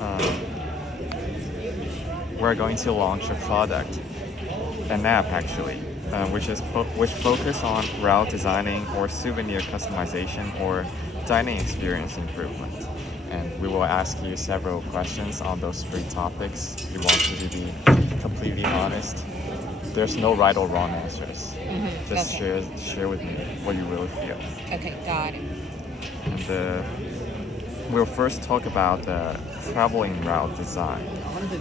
Um, we're going to launch a product, an app actually, which focus on route designing or souvenir customization or dining experience improvement. And we will ask you several questions on those three topics. We want you to be completely honest. There's no right or wrong answers. Just Okay. share with me what you really feel. Okay, got it. And we'll first talk about the traveling route design.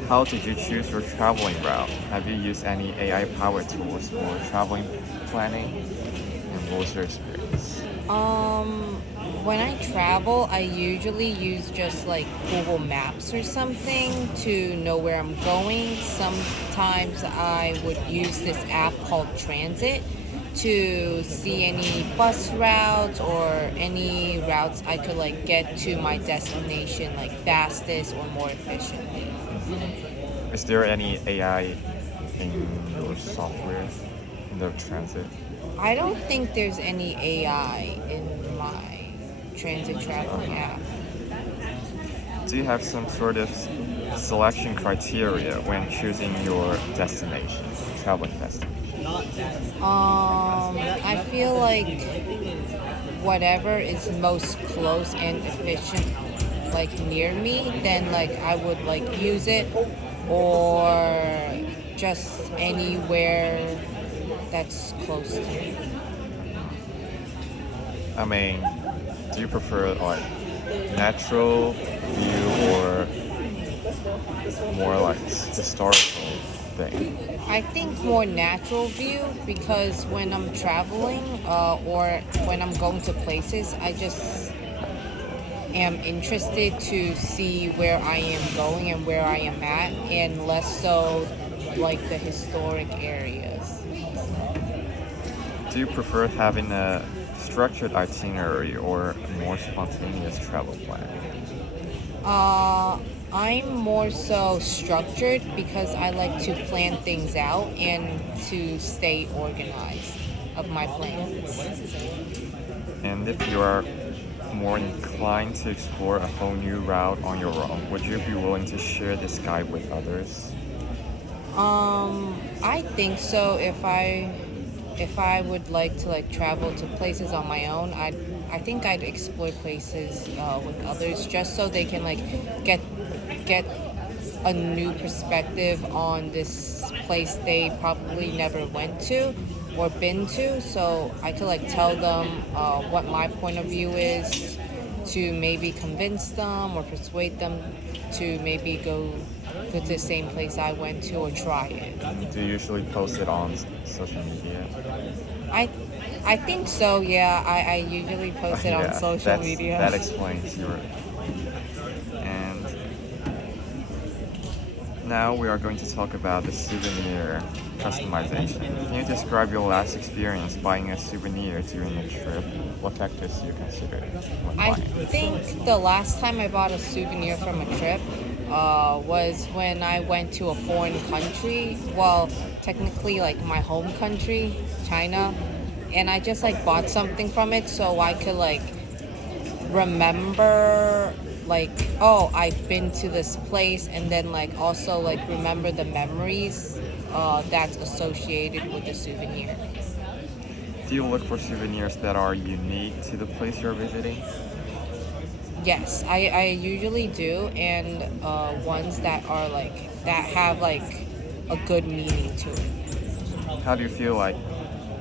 How did you choose your traveling route? Have you used any AI-powered tools for traveling planning? And what was your experience? Um, when I travel, I usually use just like Google Maps or something to know where I'm going. Sometimes I would use this app called Transit to see any bus routes or any routes I could like get to my destination like fastest or more efficiently. Is there any AI in your software, in the transit? I don't think there's any AI in my transit traveling app. Do you have some sort of selection criteria when choosing your destination, traveling destination? I feel like whatever is most close and efficient, like near me, then like I would like use it, or just anywhere that's close to me. I mean, do you prefer like natural view or more like historical thing? I think more natural view because when I'm traveling or when I'm going to places, I just am interested to see where I am going and where I am at, and less so like the historic areas. Do you prefer having a structured itinerary or a more spontaneous travel plan? Uh, I'm more so structured because I like to plan things out and to stay organized of my plans. And if you are more inclined to explore a whole new route on your own, would you be willing to share this guide with others? I think so. If I would like to like travel to places on my own, I think I'd explore places with others just so they can like get get a new perspective on this place they probably never went to or been to. So I could like tell them what my point of view is to maybe convince them or persuade them to maybe go to the same place I went to or try it. Do you usually post it on social media? I I think so. Yeah, I usually post it on Yeah, social media. that explains your. And now we are going to talk about the souvenir customization. Can you describe your last experience buying a souvenir during a trip? What factors do you consider when I buying? think the last time I bought a souvenir from a trip was when I went to a foreign country. Well, technically, like my home country, China, and I just like bought something from it so I could like remember like, oh, I've been to this place, and then like also like remember the memories that's associated with the souvenir. Do you look for souvenirs that are unique to the place you're visiting? Yes, I usually do, and ones that are like that have like a good meaning to it. How do you feel like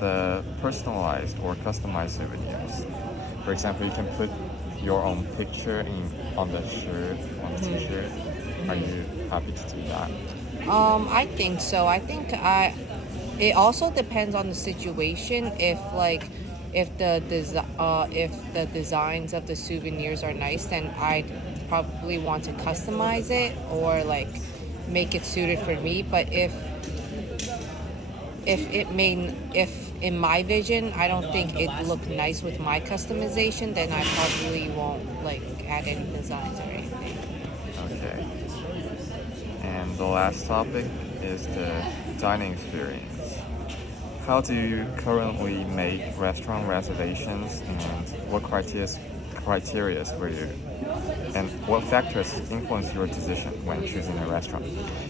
the personalized or customized souvenirs? For example, you can put your own picture on the shirt, on the t-shirt. Are you happy to do that? I think so. I think I. It also depends on the situation. If the designs of the souvenirs are nice, then I'd probably want to customize it or like make it suited for me. But if in my vision I don't think it look nice with my customization, then I probably won't like add any designs or anything. Okay. And the last topic is the dining experience. How do you currently make restaurant reservations and what criteria for you, and what factors influence your decision when choosing a restaurant.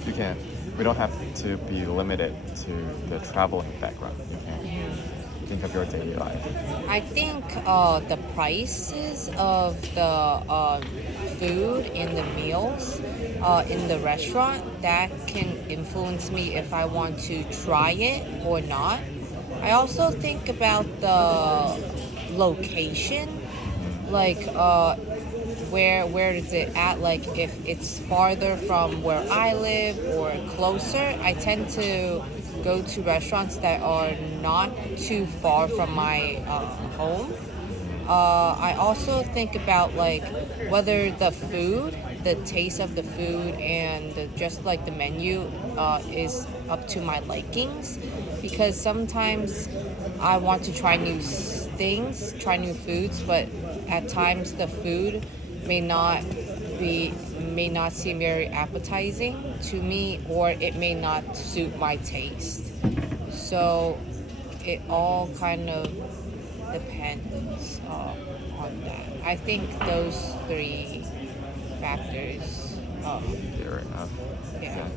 You can. We don't have to be limited to the traveling background. You can think of your daily life. I think the prices of the food and the meals in the restaurant that can influence me if I want to try it or not. I also think about the location, like where is it at? Like if it's farther from where I live or closer, I tend to go to restaurants that are not too far from my home. I also think about like whether the food, the taste of the food, and just like the menu is up to my likings, because sometimes I want to try new things, try new foods, but at times the food may not may not seem very appetizing to me, or it may not suit my taste. So it all kind of depends on that. I think those three factors. Fair enough. Yeah.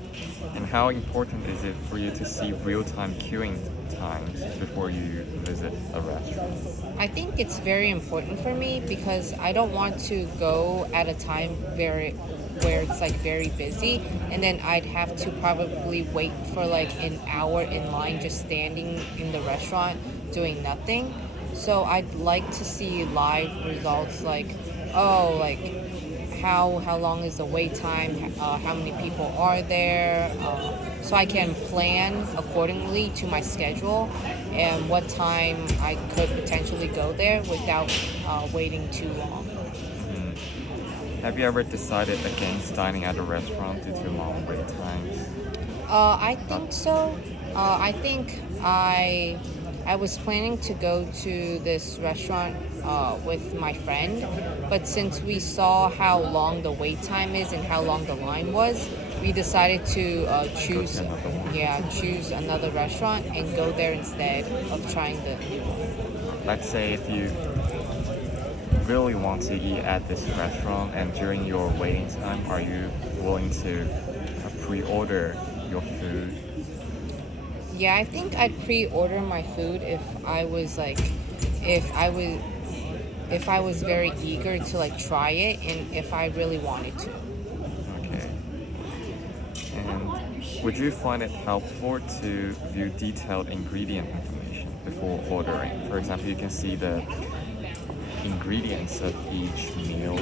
And how important is it for you to see real-time queuing times before you visit a restaurant? I think it's very important for me because I don't want to go at a time where it's like very busy, and then I'd have to probably wait for like an hour in line just standing in the restaurant doing nothing. So I'd like to see live results, like like how long is the wait time, how many people are there, so I can plan accordingly to my schedule and what time I could potentially go there without waiting too long. Have you ever decided against dining at a restaurant due to long wait times? I think so. I think I was planning to go to this restaurant with my friend, but since we saw how long the wait time is and how long the line was, we decided to choose another one. choose another restaurant and go there instead of trying the. Let's say if you really want to eat at this restaurant and during your waiting time, are you willing to pre-order your food? Yeah, I think I'd pre-order my food if I was like, if I was if I was very eager to like try it and if I really wanted to. Okay. And would you find it helpful to view detailed ingredient information before ordering? For example, you can see the ingredients of each meal.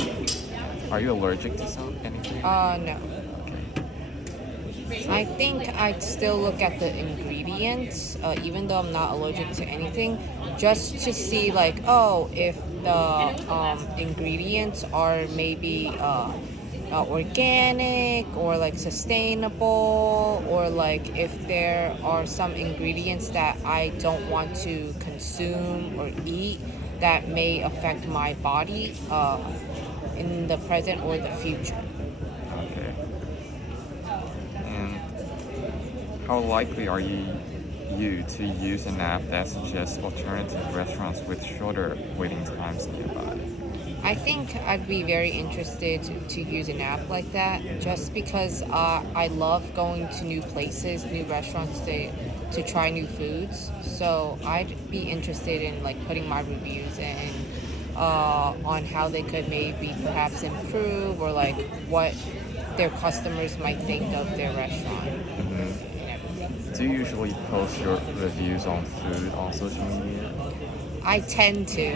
Are you allergic to anything? No. Okay. I think I'd still look at the ingredients, even though I'm not allergic to anything, just to see like, if the ingredients are maybe organic or like sustainable, or like if there are some ingredients that I don't want to consume or eat that may affect my body in the present or the future. Okay. And how likely are you to use an app that suggests alternative restaurants with shorter waiting times nearby? I think I'd be very interested to use an app like that, just because I love going to new places, new restaurants to try new foods. So I'd be interested in like putting my reviews in on how they could maybe perhaps improve, or like what their customers might think of their restaurant. And everything. Do you usually post your reviews on food on social media? I tend to.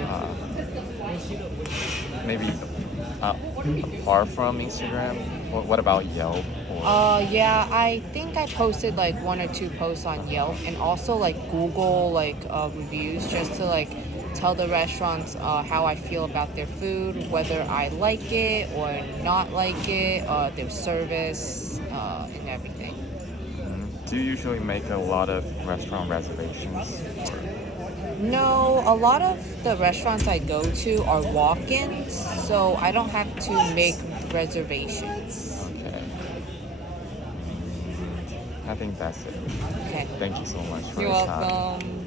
Maybe apart from Instagram, what about Yelp? Yeah, I think I posted like one or two posts on Yelp, and also like Google reviews, just to like tell the restaurants how I feel about their food, whether I like it or not like it, their service, and everything. Do you usually make a lot of restaurant reservations? No, a lot of the restaurants I go to are walk-ins, so I don't have to make reservations. Okay. I think that's it. Okay. Thank you so much for You're your time. welcome.